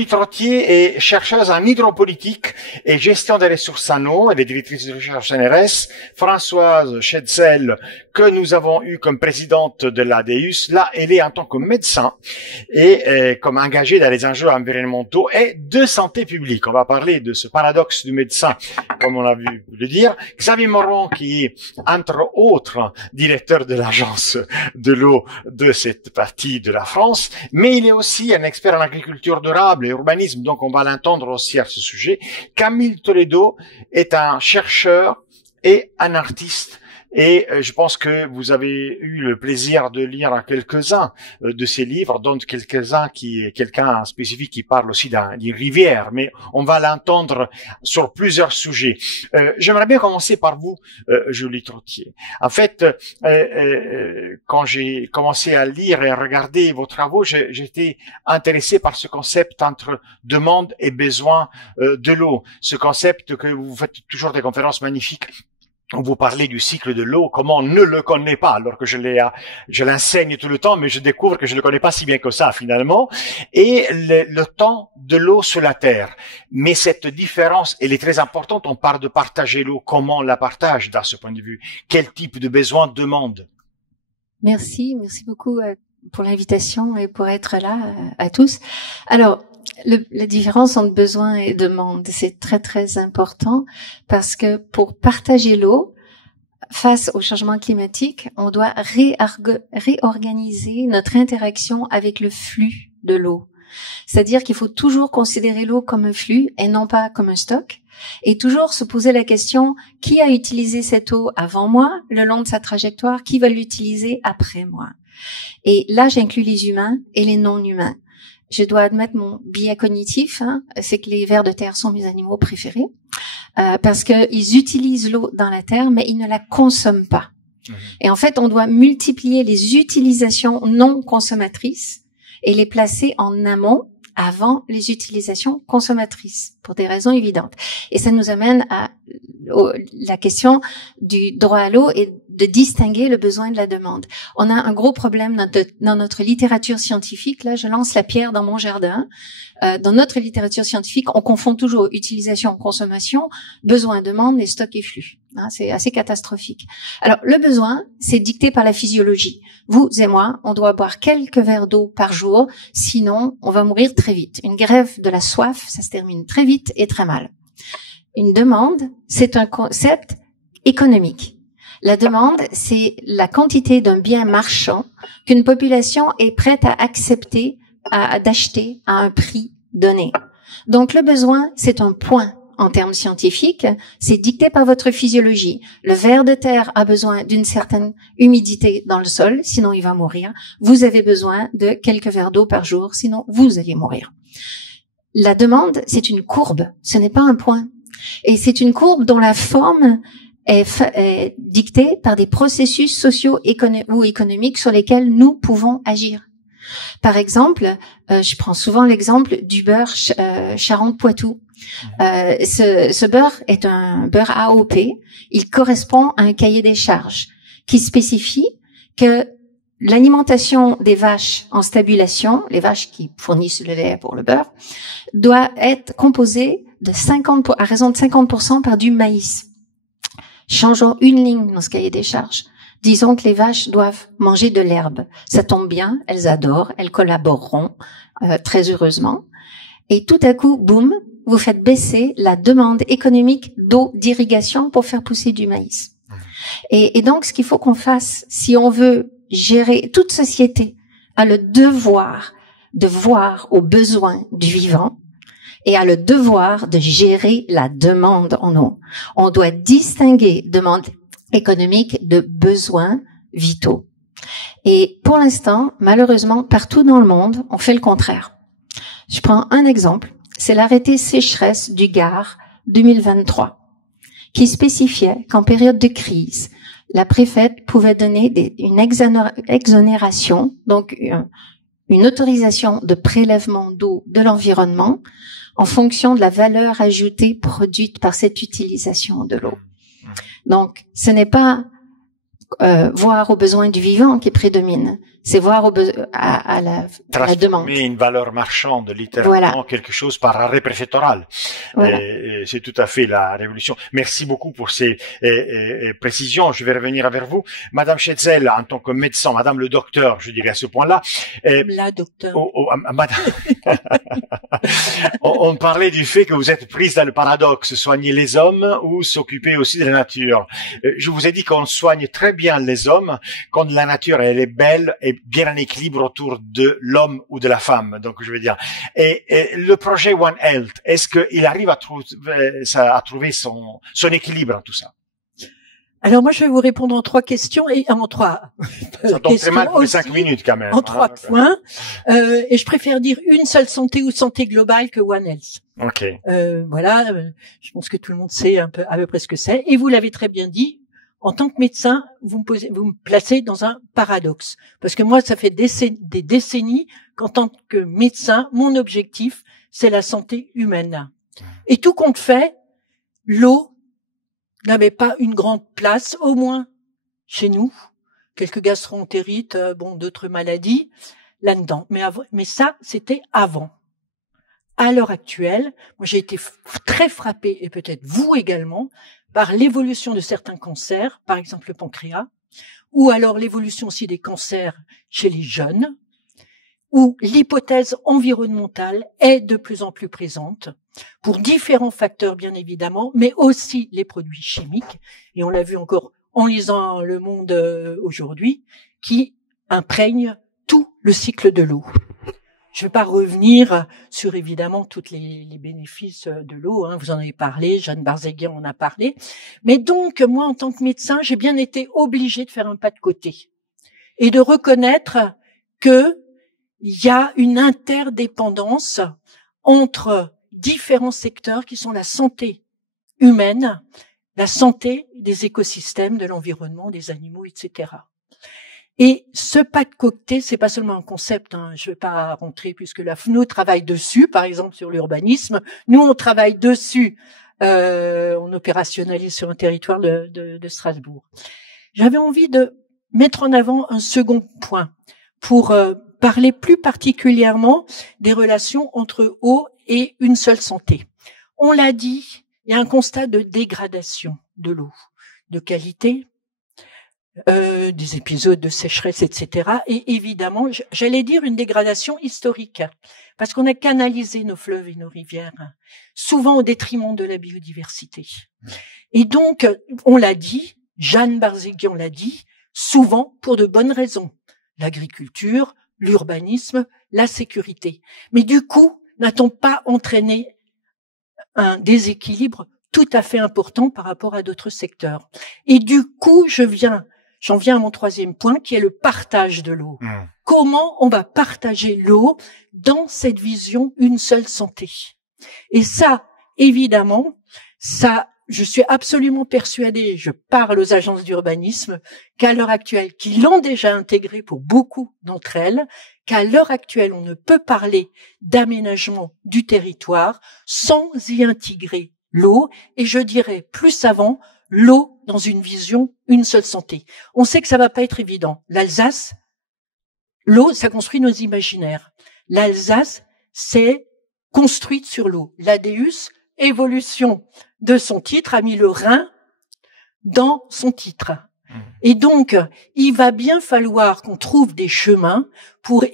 Julie Trottier est chercheuse en hydropolitique et gestion des ressources en eau. Elle est directrice de recherche CNRS. Françoise Schetzel, que nous avons eue comme présidente de l'ADEUS, là, elle est en tant que médecin et comme engagée dans les enjeux environnementaux et de santé publique. On va parler de ce paradoxe du médecin, comme on a vu le dire. Xavier Moron, qui est, entre autres, directeur de l'agence de l'eau de cette partie de la France, mais il est aussi un expert en agriculture durable et urbanisme, donc on va l'entendre aussi à ce sujet. Camille Toledo est un chercheur et un artiste. Et je pense que vous avez eu le plaisir de lire quelques-uns de ces livres, dont quelqu'un spécifique qui parle aussi d'une rivière, mais on va l'entendre sur plusieurs sujets. J'aimerais bien commencer par vous, Julie Trottier. En fait, quand j'ai commencé à lire et à regarder vos travaux, j'étais intéressé par ce concept entre demande et besoin de l'eau. Ce concept que vous faites toujours des conférences magnifiques. Vous parlez du cycle de l'eau, comment on ne le connaît pas, alors que je l'enseigne tout le temps, mais je découvre que je ne le connais pas si bien que ça, finalement. Et le temps de l'eau sur la Terre. Mais cette différence, elle est très importante. On parle de partager l'eau. Comment on la partage, dans ce point de vue? Quel type de besoin demande? Merci beaucoup pour l'invitation et pour être là à tous. Alors, la différence entre besoin et demande, c'est très très important parce que pour partager l'eau face au changement climatique, on doit réorganiser notre interaction avec le flux de l'eau. C'est-à-dire qu'il faut toujours considérer l'eau comme un flux et non pas comme un stock, et toujours se poser la question: qui a utilisé cette eau avant moi, le long de sa trajectoire, qui va l'utiliser après moi? Et là, j'inclus les humains et les non-humains. Je dois admettre mon biais cognitif, c'est que les vers de terre sont mes animaux préférés, parce qu'ils utilisent l'eau dans la terre, mais ils ne la consomment pas. Et en fait, on doit multiplier les utilisations non consommatrices et les placer en amont avant les utilisations consommatrices, pour des raisons évidentes. Et ça nous amène à la question du droit à l'eau et de distinguer le besoin de la demande. On a un gros problème dans notre littérature scientifique. Là, je lance la pierre dans mon jardin. Dans notre littérature scientifique, on confond toujours utilisation, consommation, besoin, demande et stock et flux. C'est assez catastrophique. Alors, le besoin, c'est dicté par la physiologie. Vous et moi, on doit boire quelques verres d'eau par jour, sinon on va mourir très vite. Une grève de la soif, ça se termine très vite et très mal. Une demande, c'est un concept économique. La demande, c'est la quantité d'un bien marchand qu'une population est prête à accepter, d'acheter à un prix donné. Donc le besoin, c'est un point en termes scientifiques, c'est dicté par votre physiologie. Le ver de terre a besoin d'une certaine humidité dans le sol, sinon il va mourir. Vous avez besoin de quelques verres d'eau par jour, sinon vous allez mourir. La demande, c'est une courbe, ce n'est pas un point. Et c'est une courbe dont la forme est dictée par des processus sociaux ou économiques sur lesquels nous pouvons agir. Par exemple, je prends souvent l'exemple du beurre Charentes-Poitou. Ce beurre est un beurre AOP. Il correspond à un cahier des charges qui spécifie que l'alimentation des vaches en stabulation, les vaches qui fournissent le lait pour le beurre, doit être composée à raison de 50% par du maïs. Changeons une ligne dans ce cahier des charges. Disons que les vaches doivent manger de l'herbe. Ça tombe bien, elles adorent, elles collaboreront très heureusement. Et tout à coup, boum, vous faites baisser la demande économique d'eau d'irrigation pour faire pousser du maïs. Et donc, ce qu'il faut qu'on fasse, si on veut gérer, toute société a le devoir de voir aux besoins du vivant et a le devoir de gérer la demande en eau. On doit distinguer demande économique de besoins vitaux. Et pour l'instant, malheureusement, partout dans le monde, on fait le contraire. Je prends un exemple, c'est l'arrêté sécheresse du Gard 2023, qui spécifiait qu'en période de crise, la préfète pouvait donner une exonération, donc une autorisation de prélèvement d'eau de l'environnement en fonction de la valeur ajoutée produite par cette utilisation de l'eau. Donc, ce n'est pas voir aux besoins du vivant qui prédomine. C'est voir à la demande. Une valeur marchande, littéralement, quelque chose par arrêt préfectoral. Voilà. C'est tout à fait la révolution. Merci beaucoup pour ces précisions. Je vais revenir vers vous. Madame Schetzel, en tant que médecin, Madame le docteur, je dirais à ce point-là. La docteur. Madame, on parlait du fait que vous êtes prise dans le paradoxe, soigner les hommes ou s'occuper aussi de la nature. Je vous ai dit qu'on soigne très bien les hommes quand la nature, elle est belle et bien en équilibre autour de l'homme ou de la femme. Donc, je veux dire. Et le projet One Health, est-ce qu'il arrive à trouver son équilibre en tout ça? Alors moi, je vais vous répondre en 3 questions et en 3 ça tombe très mal pour les 5 minutes quand même. En 3 points. Et je préfère dire une seule santé ou santé globale que One Health. Ok. Voilà. Je pense que tout le monde sait à peu près ce que c'est. Et vous l'avez très bien dit. En tant que médecin, vous me placez dans un paradoxe. Parce que moi, ça fait des décennies qu'en tant que médecin, mon objectif, c'est la santé humaine. Et tout compte fait, l'eau n'avait pas une grande place, au moins chez nous. Quelques gastro-entérites, d'autres maladies là-dedans. Mais ça, c'était avant. À l'heure actuelle, moi, j'ai été très frappée, et peut-être vous également, par l'évolution de certains cancers, par exemple le pancréas, ou alors l'évolution aussi des cancers chez les jeunes, où l'hypothèse environnementale est de plus en plus présente, pour différents facteurs bien évidemment, mais aussi les produits chimiques, et on l'a vu encore en lisant Le Monde aujourd'hui, qui imprègnent tout le cycle de l'eau. Je ne vais pas revenir sur évidemment tous les bénéfices de l'eau, hein, vous en avez parlé, Jeanne Barzéguian en a parlé. Mais donc, moi, en tant que médecin, j'ai bien été obligée de faire un pas de côté et de reconnaître qu'il y a une interdépendance entre différents secteurs qui sont la santé humaine, la santé des écosystèmes, de l'environnement, des animaux, etc. Et ce pas de côté, c'est pas seulement un concept, hein, je vais pas rentrer puisque la FNO travaille dessus, par exemple sur l'urbanisme. Nous, on travaille dessus, on opérationnalise sur un territoire de Strasbourg. J'avais envie de mettre en avant un second point pour parler plus particulièrement des relations entre eau et une seule santé. On l'a dit, il y a un constat de dégradation de l'eau, de qualité, des épisodes de sécheresse, etc. Et évidemment, j'allais dire une dégradation historique, parce qu'on a canalisé nos fleuves et nos rivières, souvent au détriment de la biodiversité. Et donc, on l'a dit, Jeanne Barzéguian l'a dit, souvent pour de bonnes raisons. L'agriculture, l'urbanisme, la sécurité. Mais du coup, n'a-t-on pas entraîné un déséquilibre tout à fait important par rapport à d'autres secteurs? Et du coup, j'en viens à mon 3e point, qui est le partage de l'eau. Comment on va partager l'eau dans cette vision une seule santé? Et ça, évidemment, je suis absolument persuadée, je parle aux agences d'urbanisme, qu'à l'heure actuelle, qui l'ont déjà intégré pour beaucoup d'entre elles, qu'à l'heure actuelle, on ne peut parler d'aménagement du territoire sans y intégrer l'eau, et je dirais plus avant, l'eau dans une vision, une seule santé. On sait que ça va pas être évident. L'Alsace, l'eau, ça construit nos imaginaires. L'Alsace, c'est construite sur l'eau. L'ADEUS, évolution de son titre, a mis le Rhin dans son titre. Et donc, il va bien falloir qu'on trouve des chemins pour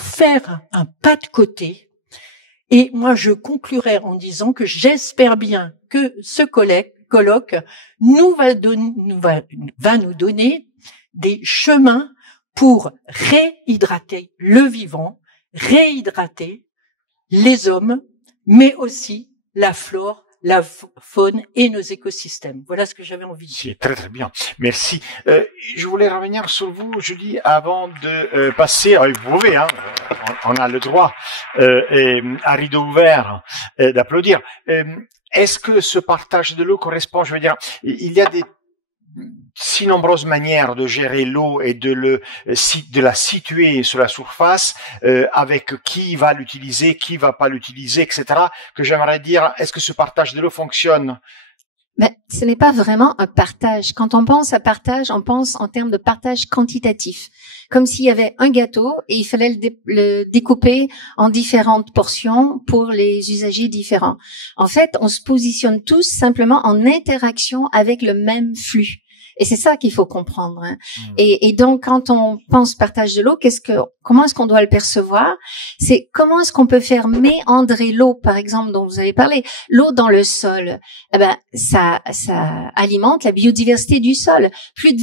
faire un pas de côté. Et moi, je conclurai en disant que j'espère bien que ce colloque va nous donner des chemins pour réhydrater le vivant, réhydrater les hommes, mais aussi la flore, la faune et nos écosystèmes. Voilà ce que j'avais envie de dire. C'est très très bien. Merci. Je voulais revenir sur vous, Julie, avant de passer. Vous pouvez, hein, on a le droit à rideau ouvert d'applaudir. Est-ce que ce partage de l'eau correspond, je veux dire, il y a des si nombreuses manières de gérer l'eau et de la situer sur la surface, avec qui va l'utiliser, qui va pas l'utiliser, etc., que j'aimerais dire, est-ce que ce partage de l'eau fonctionne Ben, ce n'est pas vraiment un partage. Quand on pense à partage, on pense en termes de partage quantitatif. Comme s'il y avait un gâteau et il fallait le découper en différentes portions pour les usagers différents. En fait, on se positionne tous simplement en interaction avec le même flux. Et c'est ça qu'il faut comprendre. Hein. Et donc, quand on pense partage de l'eau, comment est-ce qu'on doit le percevoir? C'est comment est-ce qu'on peut faire méandrer l'eau, par exemple, dont vous avez parlé. L'eau dans le sol, eh ben, ça alimente la biodiversité du sol. Plus de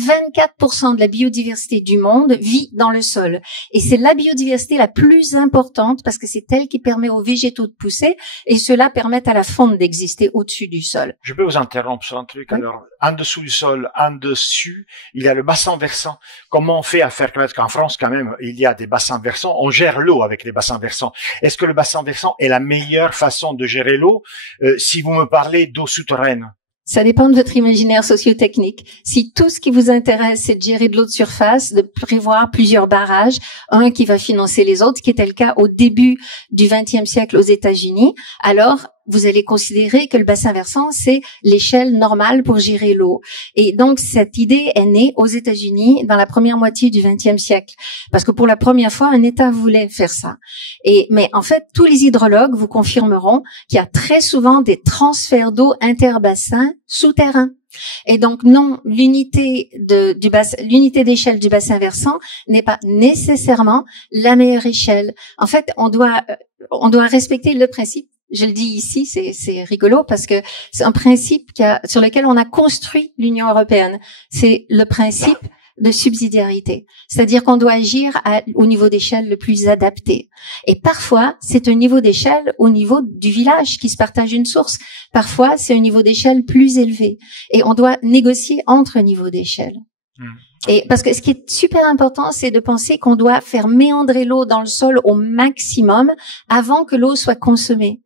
24% de la biodiversité du monde vit dans le sol. Et c'est la biodiversité la plus importante parce que c'est elle qui permet aux végétaux de pousser et cela permet à la faune d'exister au-dessus du sol. Je peux vous interrompre sur un truc. Oui. Alors, en dessous du sol, en dessus, il y a le bassin versant. Comment on fait à faire, parce qu'en France, quand même, il y a des bassins versants. On gère l'eau avec les bassins versants. Est-ce que le bassin versant est la meilleure façon de gérer l'eau si vous me parlez d'eau souterraine? Ça dépend de votre imaginaire socio-technique. Si tout ce qui vous intéresse, c'est de gérer de l'eau de surface, de prévoir plusieurs barrages, un qui va financer les autres, qui était le cas au début du XXe siècle aux États-Unis, alors vous allez considérer que le bassin versant, c'est l'échelle normale pour gérer l'eau. Et donc, cette idée est née aux États-Unis dans la première moitié du XXe siècle. Parce que pour la première fois, un État voulait faire ça. Mais en fait, tous les hydrologues vous confirmeront qu'il y a très souvent des transferts d'eau interbassins souterrains. Et donc, non, l'unité d'échelle du bassin versant n'est pas nécessairement la meilleure échelle. En fait, on doit respecter le principe. Je le dis ici, c'est rigolo parce que c'est un principe sur lequel on a construit l'Union européenne. C'est le principe de subsidiarité. C'est-à-dire qu'on doit agir au niveau d'échelle le plus adapté. Et parfois, c'est un niveau d'échelle au niveau du village qui se partage une source. Parfois, c'est un niveau d'échelle plus élevé. Et on doit négocier entre niveaux d'échelle. Et parce que ce qui est super important, c'est de penser qu'on doit faire méandrer l'eau dans le sol au maximum avant que l'eau soit consommée.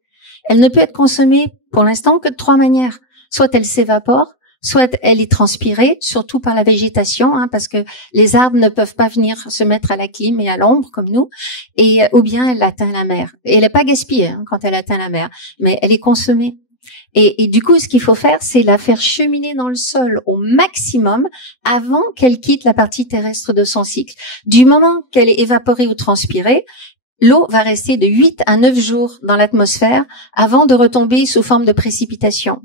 Elle ne peut être consommée pour l'instant que de 3 manières. Soit elle s'évapore, soit elle est transpirée, surtout par la végétation, parce que les arbres ne peuvent pas venir se mettre à la clim et à l'ombre comme nous, ou bien elle atteint la mer. Et elle n'est pas gaspillée quand elle atteint la mer, mais elle est consommée. Et du coup, ce qu'il faut faire, c'est la faire cheminer dans le sol au maximum avant qu'elle quitte la partie terrestre de son cycle. Du moment qu'elle est évaporée ou transpirée, l'eau va rester de 8 à 9 jours dans l'atmosphère avant de retomber sous forme de précipitation.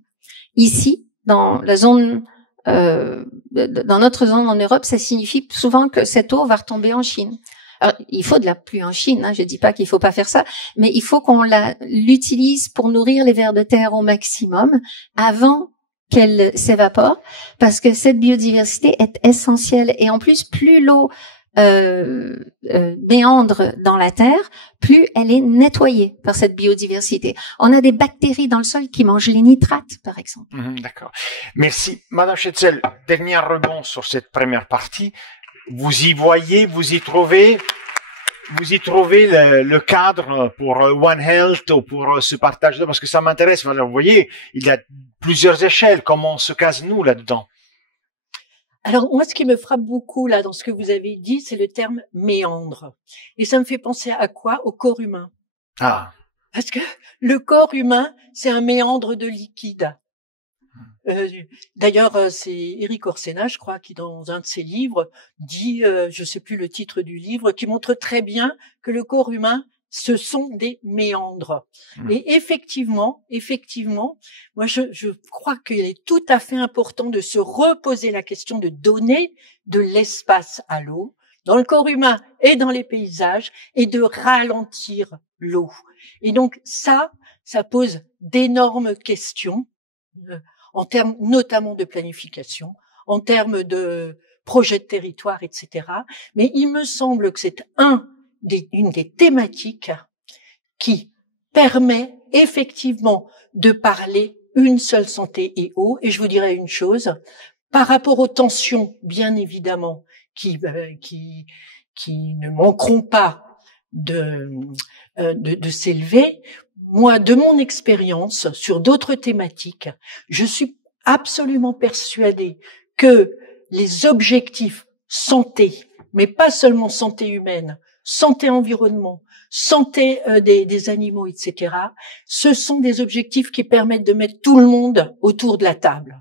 Ici, dans la zone, dans notre zone en Europe, ça signifie souvent que cette eau va retomber en Chine. Alors, il faut de la pluie en Chine, je dis pas qu'il faut pas faire ça, mais il faut qu'on l'utilise pour nourrir les vers de terre au maximum avant qu'elle s'évapore, parce que cette biodiversité est essentielle. Et en plus, plus l'eau méandre dans la terre, plus elle est nettoyée par cette biodiversité. On a des bactéries dans le sol qui mangent les nitrates, par exemple. D'accord. Merci. Madame Schetzel, dernier rebond sur cette première partie. Vous y trouvez le cadre pour One Health ou pour ce partage parce que ça m'intéresse. Vous voyez, il y a plusieurs échelles. Comment on se case nous là-dedans? Alors, moi, ce qui me frappe beaucoup, là, dans ce que vous avez dit, c'est le terme méandre. Et ça me fait penser à quoi? Au corps humain. Ah. Parce que le corps humain, c'est un méandre de liquide. D'ailleurs, c'est Éric Orsena, je crois, qui, dans un de ses livres, dit, je sais plus le titre du livre, qui montre très bien que le corps humain, ce sont des méandres. Et effectivement, moi, je crois qu'il est tout à fait important de se reposer la question de donner de l'espace à l'eau, dans le corps humain et dans les paysages, et de ralentir l'eau. Et donc, ça pose d'énormes questions, en termes notamment de planification, en termes de projet de territoire, etc. Mais il me semble que c'est une des thématiques qui permet effectivement de parler une seule santé et eau. Et je vous dirais une chose, par rapport aux tensions, bien évidemment, qui ne manqueront pas de s'élever, moi, de mon expérience sur d'autres thématiques, je suis absolument persuadée que les objectifs santé, mais pas seulement santé humaine, santé environnement, santé des animaux, etc. Ce sont des objectifs qui permettent de mettre tout le monde autour de la table.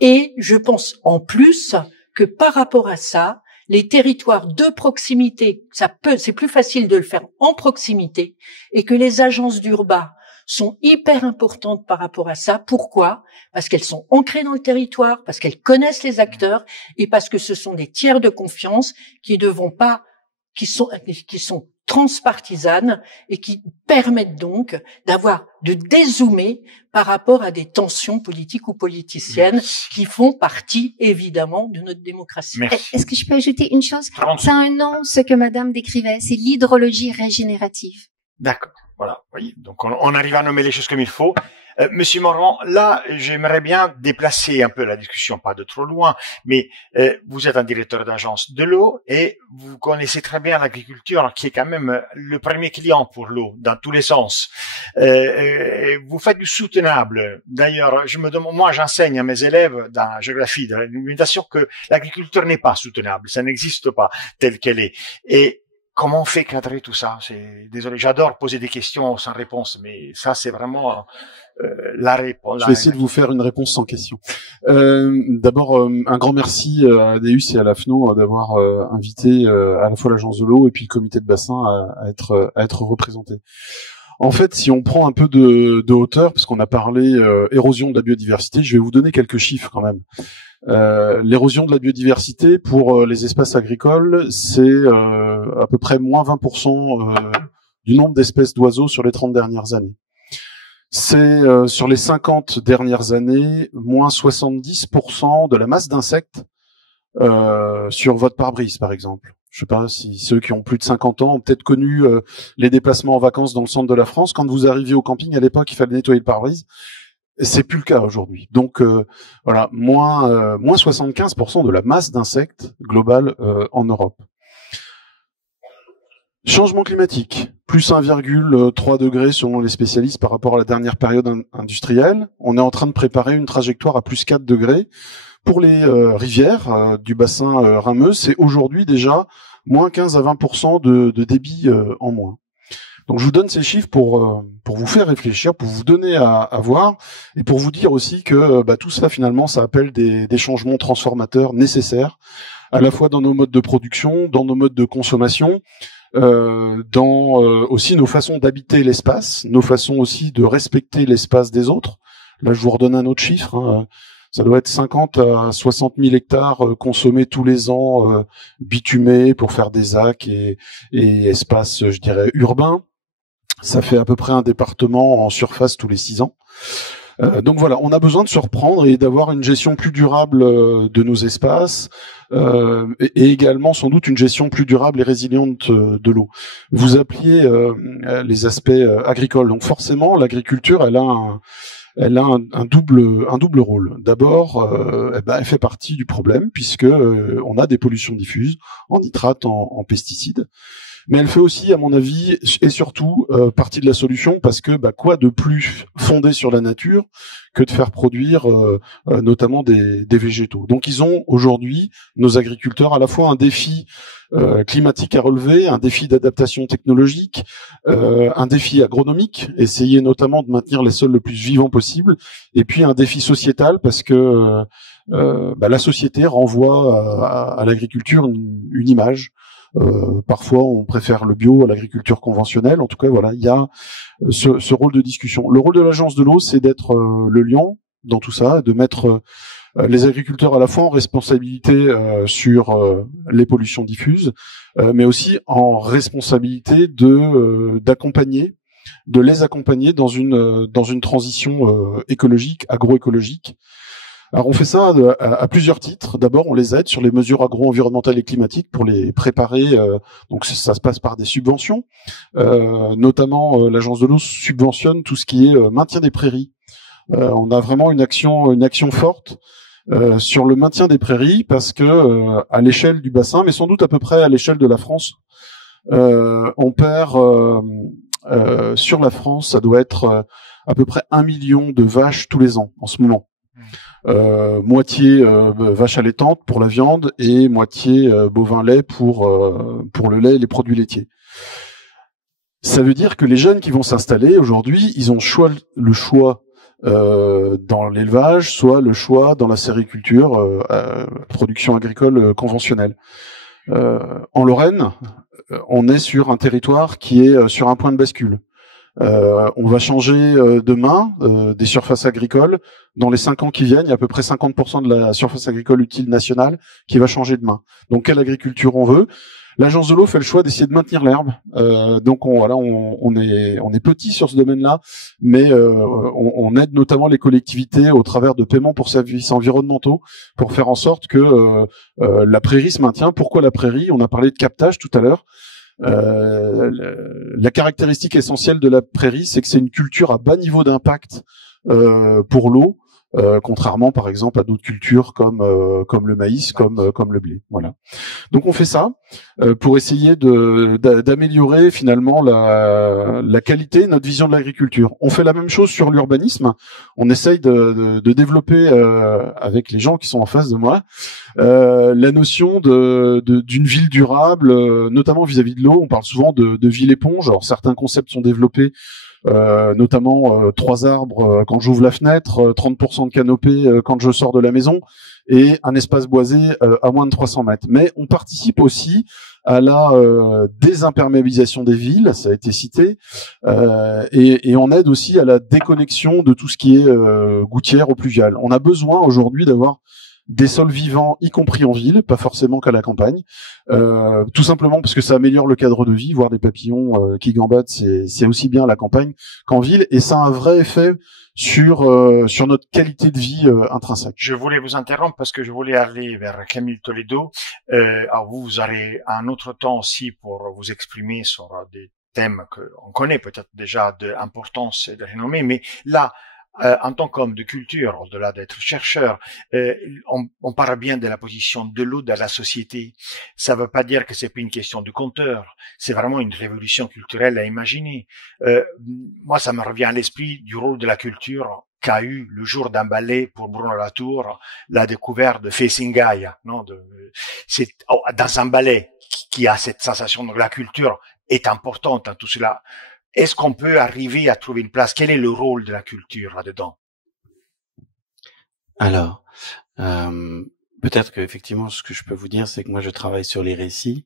Et je pense en plus que par rapport à ça, les territoires de proximité, c'est plus facile de le faire en proximité, et que les agences d'urbain sont hyper importantes par rapport à ça. Pourquoi? Parce qu'elles sont ancrées dans le territoire, parce qu'elles connaissent les acteurs, et parce que ce sont des tiers de confiance qui sont transpartisanes et qui permettent donc de dézoomer par rapport à des tensions politiques ou politiciennes qui font partie évidemment de notre démocratie. Merci. Est-ce que je peux ajouter une chose? C'est un nom, ce que Madame décrivait, c'est l'hydrologie régénérative. D'accord. Voilà, voyez. Donc on arrive à nommer les choses comme il faut. Monsieur Morvan, là, j'aimerais bien déplacer un peu la discussion, pas de trop loin, mais vous êtes un directeur d'agence de l'eau et vous connaissez très bien l'agriculture, qui est quand même le premier client pour l'eau, dans tous les sens. Vous faites du soutenable. D'ailleurs, je me demande, moi, j'enseigne à mes élèves dans la géographie de l'alimentation que l'agriculture n'est pas soutenable, ça n'existe pas telle qu'elle est. Et comment on fait cadrer tout ça? Désolé, j'adore poser des questions sans réponse, mais ça, c'est vraiment la réponse. Je vais essayer de vous faire une réponse sans question. D'abord, un grand merci à ADEUS et à l'AFNO d'avoir invité à la fois l'agence de l'eau et puis le comité de bassin à être représentés. En fait, si on prend un peu de hauteur, parce qu'on a parlé érosion de la biodiversité, je vais vous donner quelques chiffres quand même. L'érosion de la biodiversité pour les espaces agricoles, c'est à peu près moins 20% du nombre d'espèces d'oiseaux sur les 30 dernières années. C'est sur les 50 dernières années, moins 70% de la masse d'insectes sur votre pare-brise, par exemple. Je sais pas si ceux qui ont plus de 50 ans ont peut-être connu les déplacements en vacances dans le centre de la France. Quand vous arriviez au camping, à l'époque, il fallait nettoyer le pare-brise. C'est plus le cas aujourd'hui. Donc voilà, moins 75% de la masse d'insectes globale en Europe. Changement climatique, plus 1,3 degrés selon les spécialistes par rapport à la dernière période industrielle. On est en train de préparer une trajectoire à plus 4 degrés. Pour les rivières du bassin rameux, c'est aujourd'hui déjà moins 15 à 20% de débit en moins. Donc je vous donne ces chiffres pour vous faire réfléchir, pour vous donner à voir et pour vous dire aussi que tout ça finalement ça appelle des changements transformateurs nécessaires à la fois dans nos modes de production, dans nos modes de consommation, dans aussi nos façons d'habiter l'espace, nos façons aussi de respecter l'espace des autres. Là je vous redonne un autre chiffre, hein. Ça doit être 50 à 60 000 hectares consommés tous les ans, bitumés pour faire des ZAC et espaces, je dirais, urbains. Ça fait à peu près un département en surface tous les 6 ans. Donc voilà, on a besoin de se reprendre et d'avoir une gestion plus durable de nos espaces et également sans doute une gestion plus durable et résiliente de l'eau. Vous appeliez les aspects agricoles. Donc forcément, l'agriculture, elle a un double rôle. D'abord, elle fait partie du problème puisque on a des pollutions diffuses en nitrates, en pesticides. Mais elle fait aussi, à mon avis, et surtout partie de la solution parce que quoi de plus fondé sur la nature que de faire produire notamment des végétaux. Donc ils ont aujourd'hui, nos agriculteurs, à la fois un défi climatique à relever, un défi d'adaptation technologique, un défi agronomique, essayer notamment de maintenir les sols le plus vivants possible, et puis un défi sociétal parce que la société renvoie à l'agriculture une image. Parfois, on préfère le bio à l'agriculture conventionnelle. En tout cas, voilà, il y a ce rôle de discussion. Le rôle de l'agence de l'eau, c'est d'être le lion dans tout ça, de mettre les agriculteurs à la fois en responsabilité sur les pollutions diffuses, mais aussi en responsabilité d'accompagner, de les accompagner dans une transition écologique, agroécologique. Alors on fait ça à plusieurs titres. D'abord, on les aide sur les mesures agro-environnementales et climatiques pour les préparer. Donc ça se passe par des subventions. Notamment, l'agence de l'eau subventionne tout ce qui est maintien des prairies. On a vraiment une action forte sur le maintien des prairies parce que à l'échelle du bassin, mais sans doute à peu près à l'échelle de la France, on perd sur la France, ça doit être à peu près 1 million de vaches tous les ans en ce moment. moitié vache allaitante pour la viande et moitié bovin lait pour le lait et les produits laitiers. Ça veut dire que les jeunes qui vont s'installer aujourd'hui, ils ont le choix dans l'élevage, soit le choix dans la sériculture, production agricole conventionnelle. En Lorraine, on est sur un territoire qui est sur un point de bascule. On va changer demain des surfaces agricoles. Dans les 5 ans qui viennent, il y a à peu près 50% de la surface agricole utile nationale qui va changer demain. Donc, quelle agriculture on veut? L'agence de l'eau fait le choix d'essayer de maintenir l'herbe. Donc, on est petit sur ce domaine-là, mais on aide notamment les collectivités au travers de paiements pour services environnementaux pour faire en sorte que la prairie se maintient. Pourquoi la prairie? On a parlé de captage tout à l'heure. La caractéristique essentielle de la prairie, c'est que c'est une culture à bas niveau d'impact pour l'eau, contrairement par exemple à d'autres cultures comme le maïs, comme le blé. Voilà. Donc on fait ça pour essayer d'améliorer finalement la qualité, notre vision de l'agriculture. On fait la même chose sur l'urbanisme. On essaye de développer avec les gens qui sont en face de moi la notion d'une ville durable, notamment vis-à-vis de l'eau. On parle souvent de ville éponge. Alors certains concepts sont développés, notamment 3 arbres quand j'ouvre la fenêtre, 30% de canopée quand je sors de la maison, et un espace boisé à moins de 300 mètres. Mais on participe aussi à la désimperméabilisation des villes, ça a été cité, et on aide aussi à la déconnexion de tout ce qui est gouttière ou pluvial. On a besoin aujourd'hui d'avoir des sols vivants, y compris en ville, pas forcément qu'à la campagne, tout simplement parce que ça améliore le cadre de vie. Voir des papillons qui gambadent, c'est aussi bien à la campagne qu'en ville, et ça a un vrai effet sur notre qualité de vie intrinsèque. Je voulais vous interrompre parce que je voulais aller vers Camille Toledo. Alors vous aurez un autre temps aussi pour vous exprimer sur des thèmes qu'on connaît peut-être déjà d'importance et de renommée, mais là, en tant qu'homme de culture, au-delà d'être chercheur, on parle bien de la position de l'eau dans la société. Ça ne veut pas dire que c'est pas une question de compteur. C'est vraiment une révolution culturelle à imaginer. Moi, ça me revient à l'esprit du rôle de la culture qu'a eu le jour d'un ballet pour Bruno Latour, la découverte de Facing Gaia, non? C'est dans un ballet qui a cette sensation que la culture est importante dans tout cela. Est-ce qu'on peut arriver à trouver une place? Quel est le rôle de la culture là-dedans? Alors, peut-être qu'effectivement, ce que je peux vous dire, c'est que moi, je travaille sur les récits,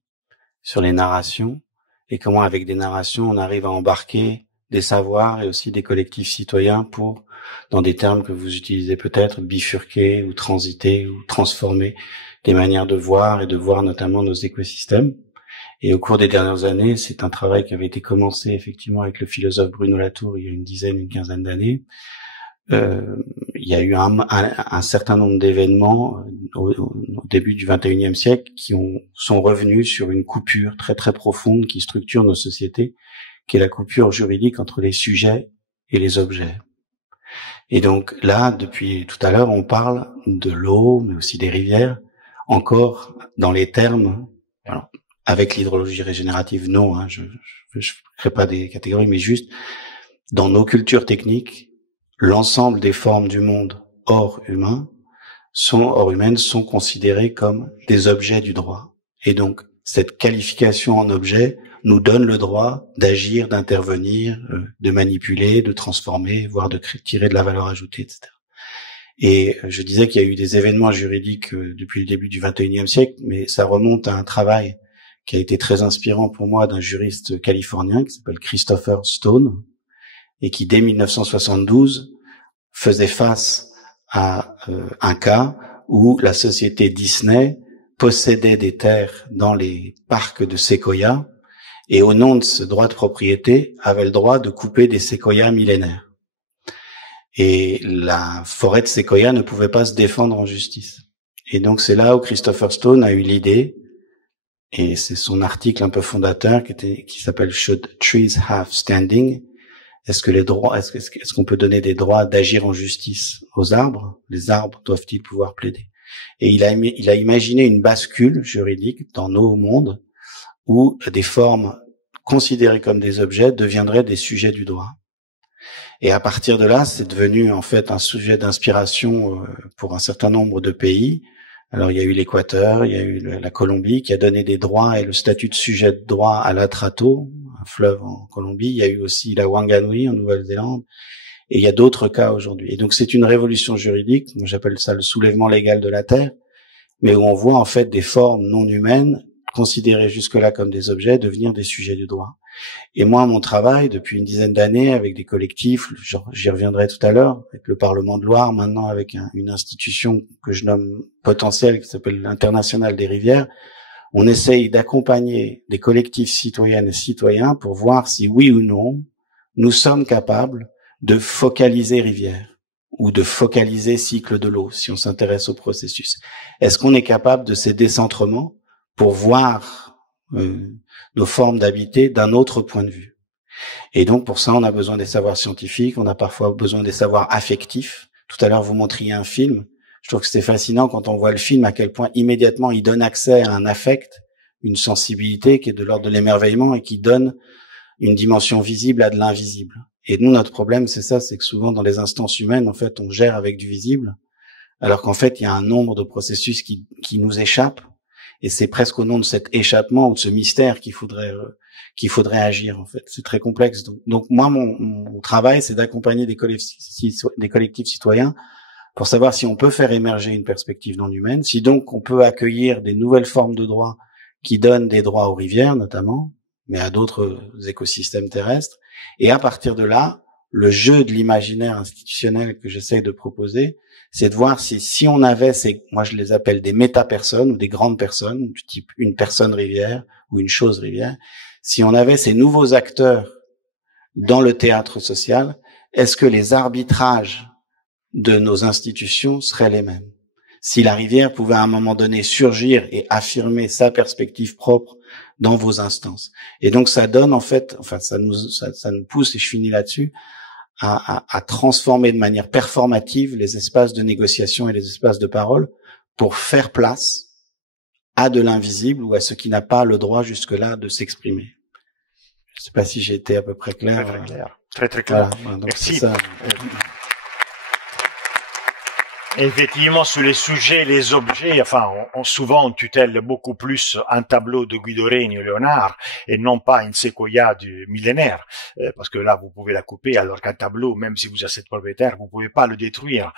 sur les narrations, et comment, avec des narrations, on arrive à embarquer des savoirs et aussi des collectifs citoyens pour, dans des termes que vous utilisez peut-être, bifurquer ou transiter ou transformer des manières de voir et de voir notamment nos écosystèmes. Et au cours des dernières années, c'est un travail qui avait été commencé effectivement avec le philosophe Bruno Latour il y a une quinzaine d'années. Il y a eu un certain nombre d'événements au début du XXIe siècle qui sont revenus sur une coupure très très profonde qui structure nos sociétés, qui est la coupure juridique entre les sujets et les objets. Et donc là, depuis tout à l'heure, on parle de l'eau, mais aussi des rivières, encore dans les termes. Alors, avec l'hydrologie régénérative, non, hein, je crée pas des catégories, mais juste dans nos cultures techniques, l'ensemble des formes du monde hors humaines sont considérées comme des objets du droit. Et donc, cette qualification en objet nous donne le droit d'agir, d'intervenir, de manipuler, de transformer, voire de tirer de la valeur ajoutée, etc. Et je disais qu'il y a eu des événements juridiques depuis le début du XXIe siècle, mais ça remonte à un travail qui a été très inspirant pour moi d'un juriste californien qui s'appelle Christopher Stone et qui, dès 1972, faisait face à un cas où la société Disney possédait des terres dans les parcs de séquoias et, au nom de ce droit de propriété, avait le droit de couper des séquoias millénaires. Et la forêt de séquoias ne pouvait pas se défendre en justice. Et donc c'est là où Christopher Stone a eu l'idée, et c'est son article un peu fondateur qui s'appelle Should Trees Have Standing? Est-ce qu'on peut donner des droits d'agir en justice aux arbres? Les arbres doivent-ils pouvoir plaider? Et il a imaginé une bascule juridique dans nos mondes où des formes considérées comme des objets deviendraient des sujets du droit. Et à partir de là, c'est devenu en fait un sujet d'inspiration pour un certain nombre de pays. Alors il y a eu l'Équateur, il y a eu la Colombie qui a donné des droits et le statut de sujet de droit à l'Atrato, un fleuve en Colombie. Il y a eu aussi la Wanganui en Nouvelle-Zélande. Et il y a d'autres cas aujourd'hui. Et donc c'est une révolution juridique, moi j'appelle ça le soulèvement légal de la Terre, mais où on voit en fait des formes non humaines, considérées jusque-là comme des objets, devenir des sujets du droit. Et moi, mon travail, depuis une dizaine d'années, avec des collectifs, j'y reviendrai tout à l'heure, avec le Parlement de Loire, maintenant avec une institution que je nomme potentielle, qui s'appelle l'Internationale des rivières, on essaye d'accompagner des collectifs citoyennes et citoyens pour voir si, oui ou non, nous sommes capables de focaliser rivière ou de focaliser cycle de l'eau, si on s'intéresse au processus. Est-ce qu'on est capable de ces décentrements pour voir nos formes d'habiter d'un autre point de vue? Et donc, pour ça, on a besoin des savoirs scientifiques, on a parfois besoin des savoirs affectifs. Tout à l'heure, vous montriez un film. Je trouve que c'était fascinant quand on voit le film, à quel point immédiatement il donne accès à un affect, une sensibilité qui est de l'ordre de l'émerveillement et qui donne une dimension visible à de l'invisible. Et nous, notre problème, c'est ça, c'est que souvent dans les instances humaines, en fait, on gère avec du visible, alors qu'en fait, il y a un nombre de processus qui nous échappent, et c'est presque au nom de cet échappement ou de ce mystère qu'il faudrait agir, en fait. C'est très complexe. Donc moi, mon travail, c'est d'accompagner des collectifs citoyens pour savoir si on peut faire émerger une perspective non humaine, si donc on peut accueillir des nouvelles formes de droits qui donnent des droits aux rivières, notamment, mais à d'autres écosystèmes terrestres. Et à partir de là, le jeu de l'imaginaire institutionnel que j'essaie de proposer, c'est de voir si on avait moi je les appelle des méta-personnes ou des grandes personnes, du type une personne rivière ou une chose rivière, si on avait ces nouveaux acteurs dans le théâtre social, est-ce que les arbitrages de nos institutions seraient les mêmes? Si la rivière pouvait à un moment donné surgir et affirmer sa perspective propre dans vos instances. Et donc ça donne en fait, ça nous pousse, et je finis là-dessus, à transformer de manière performative les espaces de négociation et les espaces de parole pour faire place à de l'invisible ou à ce qui n'a pas le droit jusque-là de s'exprimer. Je ne sais pas si j'ai été à peu près clair. Très clair. Très clair. Voilà, donc merci. ça. Effectivement, sur les sujets, les objets, souvent on tutelle beaucoup plus un tableau de Guido Reni ou Léonard et non pas une séquoia du millénaire, parce que là vous pouvez la couper, alors qu'un tableau, même si vous avez cette propriétaire, vous pouvez pas le détruire,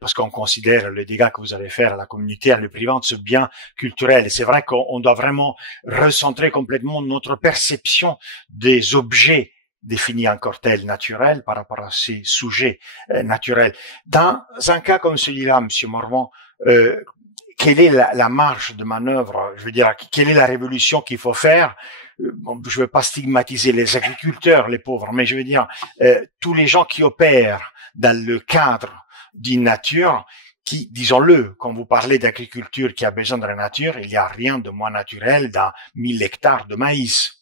parce qu'on considère les dégâts que vous allez faire à la communauté en le privant de ce bien culturel. Et c'est vrai qu'on doit vraiment recentrer complètement notre perception des objets définis encore tels naturels par rapport à ces sujets naturels. Dans un cas comme celui-là, Monsieur Morvan, quelle est la marge de manœuvre? Je veux dire, quelle est la révolution qu'il faut faire? Bon, je ne veux pas stigmatiser les agriculteurs, les pauvres, mais je veux dire tous les gens qui opèrent dans le cadre d'une nature qui, disons-le, quand vous parlez d'agriculture qui a besoin de la nature, il n'y a rien de moins naturel dans 1000 hectares de maïs.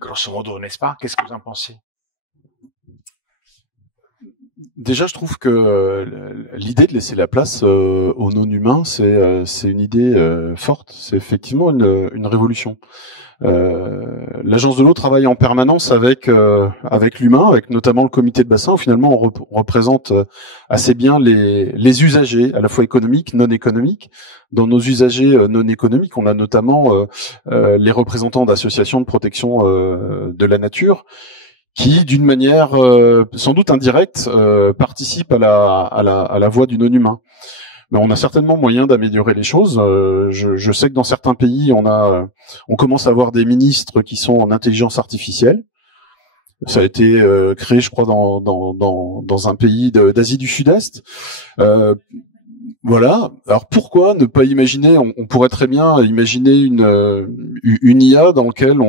Grosso modo, n'est-ce pas? Qu'est-ce que vous en pensez? Déjà, je trouve que l'idée de laisser la place aux non-humains, c'est une idée forte. C'est effectivement une révolution. L'agence de l'eau travaille en permanence avec l'humain, avec notamment le comité de bassin, où finalement on représente assez bien les usagers, à la fois économiques, non économiques. Dans nos usagers non économiques, on a notamment les représentants d'associations de protection de la nature, qui, d'une manière sans doute indirecte, participent à la voix du non-humain. Mais on a certainement moyen d'améliorer les choses. Je sais que dans certains pays, on commence à avoir des ministres qui sont en intelligence artificielle. Ça a été créé, je crois, dans un pays d'Asie du Sud-Est. Voilà. Alors pourquoi ne pas imaginer? On pourrait très bien imaginer une IA dans laquelle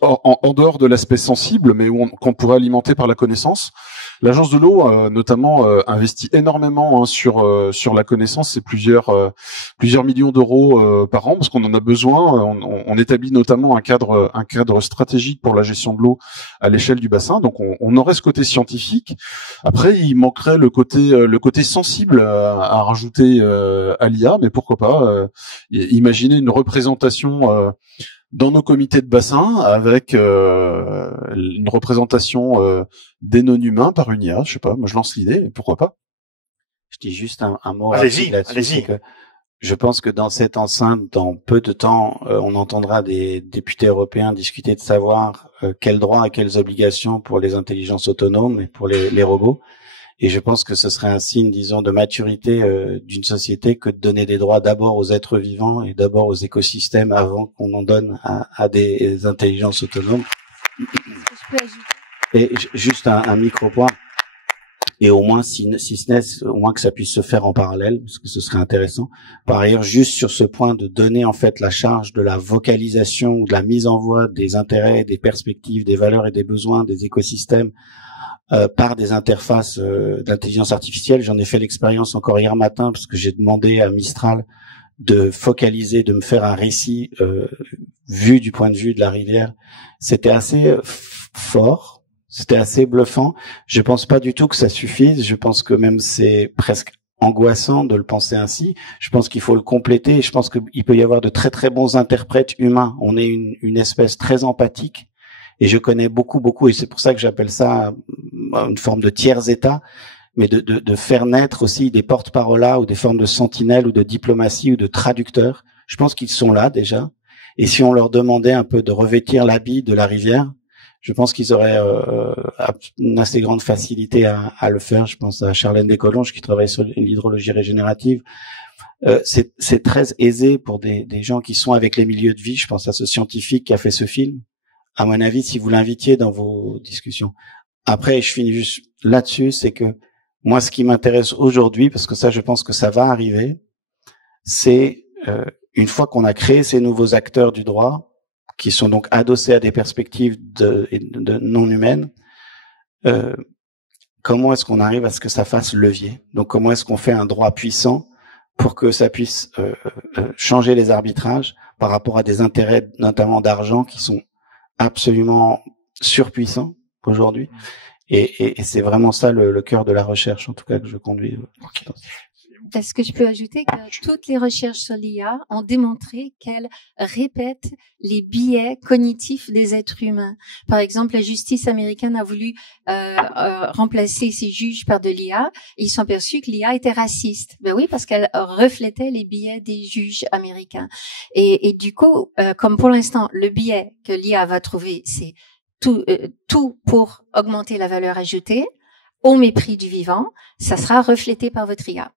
en dehors de l'aspect sensible, mais qu'on pourrait alimenter par la connaissance. L'agence de l'eau, notamment, investit énormément sur la connaissance. C'est plusieurs millions d'euros par an, parce qu'on en a besoin. On établit notamment un cadre stratégique pour la gestion de l'eau à l'échelle du bassin. Donc, on aurait ce côté scientifique. Après, il manquerait le côté sensible à rajouter à l'IA, mais pourquoi pas imaginer une représentation dans nos comités de bassin avec une représentation des non-humains par une IA. Je sais pas, moi je lance l'idée, pourquoi pas. Je dis juste un mot allez-y, là-dessus. allez-y. Que je pense que dans cette enceinte, dans peu de temps, on entendra des députés européens discuter de savoir quels droits et quelles obligations pour les intelligences autonomes et pour les robots. Et je pense que ce serait un signe, disons, de maturité d'une société que de donner des droits d'abord aux êtres vivants et d'abord aux écosystèmes avant qu'on en donne à des intelligences autonomes. Et juste un micro-point. Et au moins, si ce n'est, au moins que ça puisse se faire en parallèle, parce que ce serait intéressant. Par ailleurs, juste sur ce point de donner en fait la charge de la vocalisation ou de la mise en voix des intérêts, des perspectives, des valeurs et des besoins des écosystèmes par des interfaces d'intelligence artificielle. J'en ai fait l'expérience encore hier matin parce que j'ai demandé à Mistral de focaliser, de me faire un récit vu du point de vue de la rivière. C'était assez fort. C'était assez bluffant. Je pense pas du tout que ça suffise. Je pense que même c'est presque angoissant de le penser ainsi. Je pense qu'il faut le compléter et je pense qu'il peut y avoir de très très bons interprètes humains. On est une espèce très empathique et je connais beaucoup et c'est pour ça que j'appelle ça une forme de tiers état, mais de faire naître aussi des porte-paroles ou des formes de sentinelles ou de diplomatie ou de traducteurs. Je pense qu'ils sont là déjà. Et si on leur demandait un peu de revêtir l'habit de la rivière, je pense qu'ils auraient une assez grande facilité à le faire. Je pense à Charlène Descolonges qui travaille sur l'hydrologie régénérative. C'est très aisé pour des gens qui sont avec les milieux de vie. Je pense à ce scientifique qui a fait ce film. À mon avis, si vous l'invitiez dans vos discussions. Après, je finis juste là-dessus, c'est que moi, ce qui m'intéresse aujourd'hui, parce que ça, je pense que ça va arriver, c'est une fois qu'on a créé ces nouveaux acteurs du droit, qui sont donc adossés à des perspectives de non humaines, comment est-ce qu'on arrive à ce que ça fasse levier? Donc comment est-ce qu'on fait un droit puissant pour que ça puisse changer les arbitrages par rapport à des intérêts notamment d'argent qui sont absolument surpuissants aujourd'hui? Et c'est vraiment ça le cœur de la recherche, en tout cas, que je conduis. Okay. Est-ce que je peux ajouter que toutes les recherches sur l'IA ont démontré qu'elle répète les biais cognitifs des êtres humains. Par exemple, la justice américaine a voulu remplacer ses juges par de l'IA. Ils sont aperçus que l'IA était raciste. Ben oui, parce qu'elle reflétait les biais des juges américains. Et du coup, comme pour l'instant, le biais que l'IA va trouver, c'est tout pour augmenter la valeur ajoutée au mépris du vivant, ça sera reflété par votre IA.